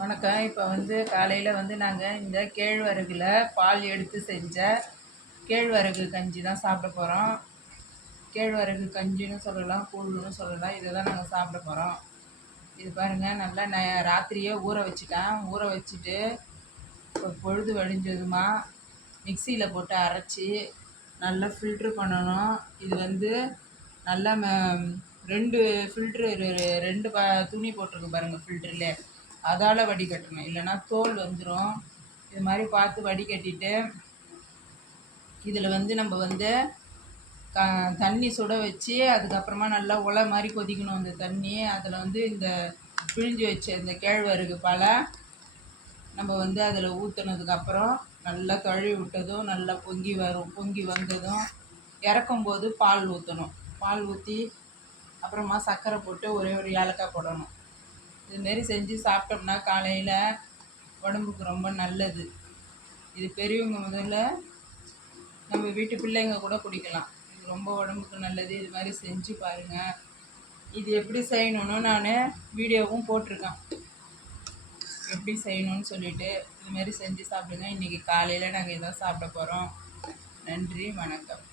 வணக்கம். இப்போ காலையில் நாங்கள் இந்த கேழ்வரகுல பால் எடுத்து செஞ்ச கேழ்வரகு கஞ்சி தான் சாப்பிட போகிறோம். கேழ்வரகு கஞ்சின்னு சொல்லலாம், கூழ்னு சொல்லலாம். இதை தான் நாங்கள் சாப்பிட போகிறோம். இது பாருங்கள், நல்லா ராத்திரியே ஊற வச்சுட்டேன். ஊற வச்சுட்டு இப்போ பொழுது வழிஞ்சதுமா மிக்சியில் போட்டு அரைச்சி நல்லா ஃபில்ட்ரு பண்ணணும். இது நல்லா 2 ஃபில்ட்ரு 2 துணி போட்டிருக்கு பாருங்கள் ஃபில்டரில். அதால் வடிகட்டணும், இல்லைன்னா தோல் வந்துடும். இது மாதிரி பார்த்து வடிகட்டிட்டு இதில் நம்ம தண்ணி சுட வச்சு அதுக்கப்புறமா நல்லா உலை மாதிரி கொதிக்கணும் அந்த தண்ணி. அதில் இந்த பிழிஞ்சு வச்ச இந்த கேழ்வரகு பாலை நம்ம அதில் ஊற்றுனதுக்கப்புறம் நல்லா கழுவி விட்டதும் நல்லா பொங்கி வரும். பொங்கி வந்ததும் இறக்கும்போது பால் ஊற்றணும். பால் ஊற்றி அப்புறமா சர்க்கரை போட்டு ஒரே ஒரு ஏலக்காய் போடணும். இதுமாரி செஞ்சு சாப்பிட்டோம்னா காலையில் உடம்புக்கு ரொம்ப நல்லது. இது பெரியவங்க முதல்ல நம்ம வீட்டு பிள்ளைங்க கூட குடிக்கலாம். இது ரொம்ப உடம்புக்கு நல்லது. இது மாதிரி செஞ்சு பாருங்கள். இது எப்படி செய்யணுன்னு நான் வீடியோவும் போட்டிருக்கேன், எப்படி செய்யணும்னு சொல்லிவிட்டு. இதுமாரி செஞ்சு சாப்பிடுங்க. இன்றைக்கி காலையில் நாங்கள் இதான் சாப்பிட போகிறோம். நன்றி, வணக்கம்.